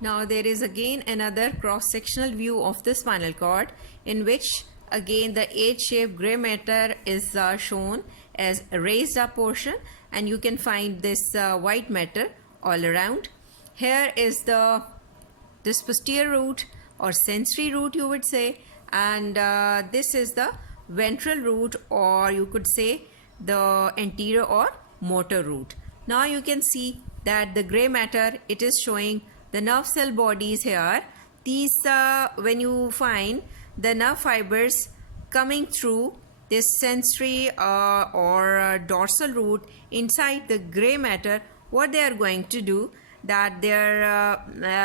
Now there is again another cross-sectional view of the spinal cord in which again the H-shaped gray matter is shown as a raised up portion, and you can find this white matter all around. Here is this posterior root or sensory root, you would say, and this is the ventral root, or you could say the anterior or motor root. Now you can see that the gray matter, it is showing the nerve cell bodies here. These when you find the nerve fibers coming through this sensory or dorsal root inside the gray matter, what they are going to do, that they are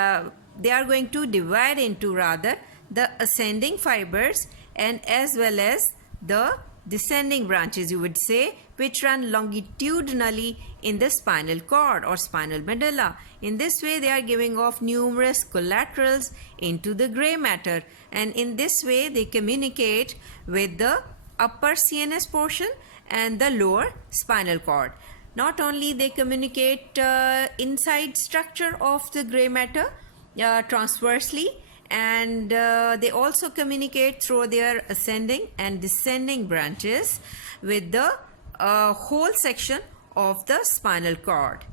going to divide into rather the ascending fibers and as well as the descending branches, you would say, which run longitudinally in the spinal cord or spinal medulla. In this way, they are giving off numerous collaterals into the gray matter, and in this way they communicate with the upper CNS portion and the lower spinal cord. Not only they communicate inside structure of the gray matter transversely, and they also communicate through their ascending and descending branches with the whole section of the spinal cord.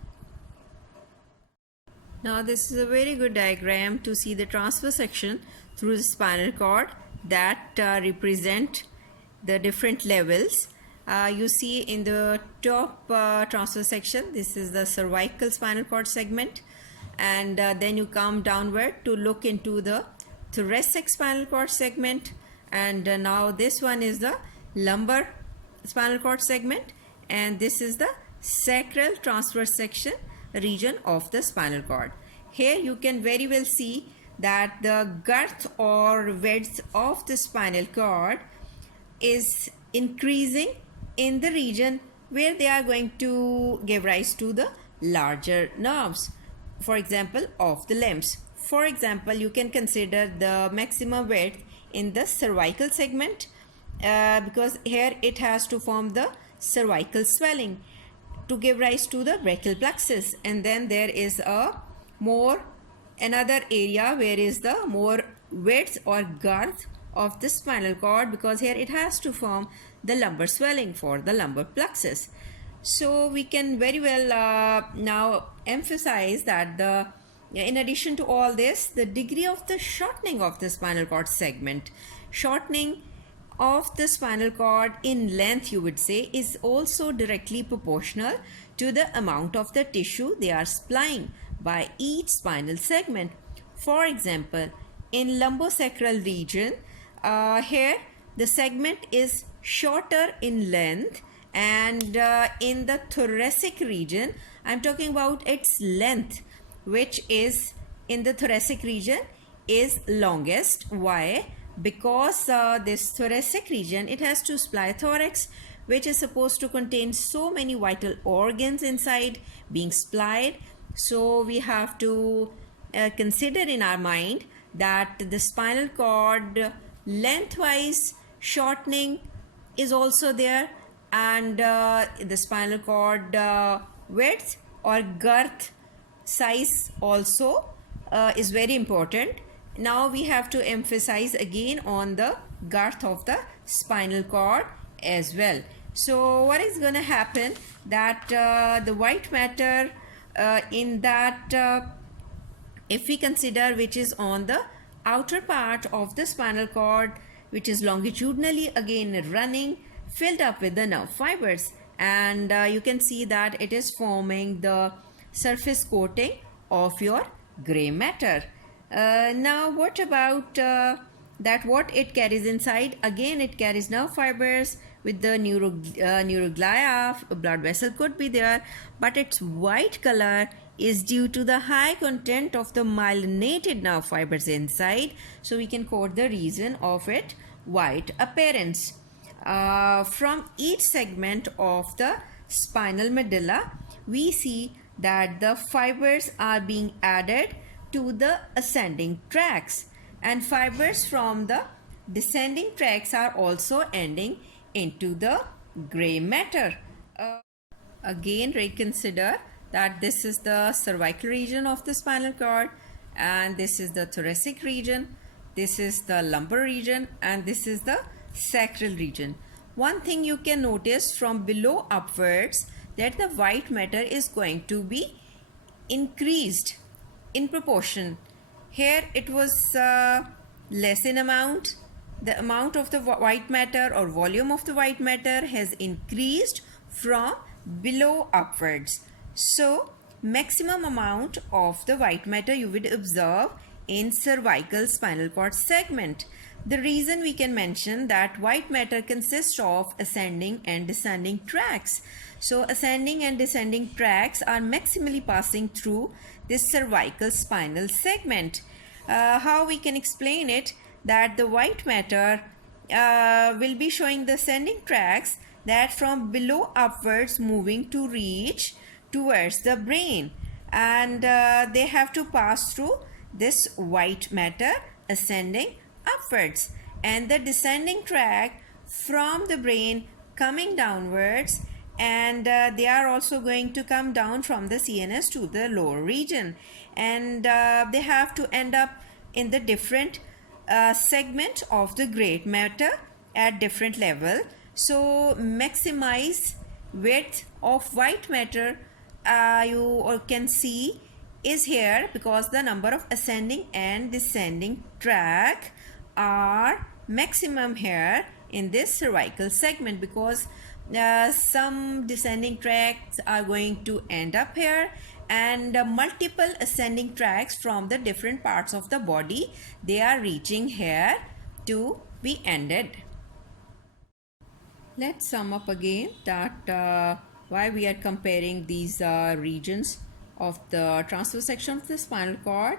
Now this is a very good diagram to see the transverse section through the spinal cord that represent the different levels. You see in the top transverse section, this is the cervical spinal cord segment, and then you come downward to look into the thoracic spinal cord segment, and now this one is the lumbar spinal cord segment, and this is the sacral transverse section region of the spinal cord. Here you can very well see that the girth or width of the spinal cord is increasing in the region where they are going to give rise to the larger nerves, for example of the limbs. For example, you can consider the maximum width in the cervical segment because here it has to form the cervical swelling to give rise to the brachial plexus, and then there is another area where is the more width or girth of the spinal cord, because here it has to form the lumbar swelling for the lumbar plexus. So we can very well now emphasize that in addition to all this, the degree of the shortening of the spinal cord segment, shortening of the spinal cord in length, you would say, is also directly proportional to the amount of the tissue they are supplying by each spinal segment. For example, in lumbosacral region, here the segment is shorter in length, and in the thoracic region, I'm talking about its length, which is in the thoracic region is longest. Why? Because this thoracic region, it has to supply thorax, which is supposed to contain so many vital organs inside being supplied. So we have to consider in our mind that the spinal cord lengthwise shortening is also there, and the spinal cord width or girth size also is very important. Now we have to emphasize again on the girth of the spinal cord as well. So what is going to happen, that the white matter in that if we consider, which is on the outer part of the spinal cord, which is longitudinally again running, filled up with the nerve fibers, and you can see that it is forming the surface coating of your gray matter. Now what about that, what it carries inside? Again, it carries nerve fibers with the neuroglia, blood vessel could be there, but its white color is due to the high content of the myelinated nerve fibers inside. So we can quote the reason of it white appearance. From each segment of the spinal medulla, we see that the fibers are being added to the ascending tracts, and fibers from the descending tracts are also ending into the gray matter. Again, reconsider that this is the cervical region of the spinal cord, and this is the thoracic region, this is the lumbar region, and this is the sacral region. One thing you can notice from below upwards, that the white matter is going to be increased in proportion. Here it was less in amount. The amount of the white matter or volume of the white matter has increased from below upwards. So maximum amount of the white matter you would observe in cervical spinal cord segment. The reason we can mention that white matter consists of ascending and descending tracts. So ascending and descending tracts are maximally passing through this cervical spinal segment. How we can explain it? That the white matter will be showing the ascending tracts that from below upwards moving to reach towards the brain, and they have to pass through this white matter ascending upwards, and the descending tract from the brain coming downwards, and they are also going to come down from the CNS to the lower region, and they have to end up in the different segment of the gray matter at different level. So maximize width of white matter you can see is here, because the number of ascending and descending tract are maximum here in this cervical segment, because some descending tracts are going to end up here, and multiple ascending tracts from the different parts of the body, they are reaching here to be ended. Let's sum up again that why we are comparing these regions of the transverse section of the spinal cord.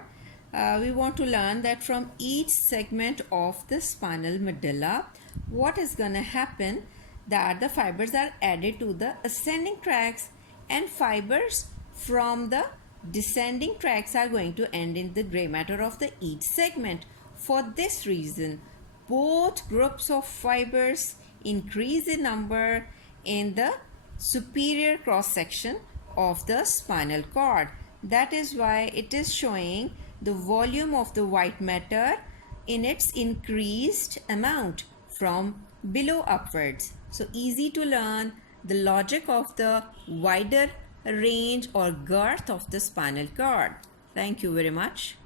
We want to learn that from each segment of the spinal medulla, what is going to happen, that the fibers are added to the ascending tracts, and fibers from the descending tracts are going to end in the gray matter of the each segment. For this reason, both groups of fibers increase in number in the superior cross section of the spinal cord. That is why it is showing the volume of the white matter in its increased amount from below upwards. So easy to learn the logic of the wider range or girth of the spinal cord. Thank you very much.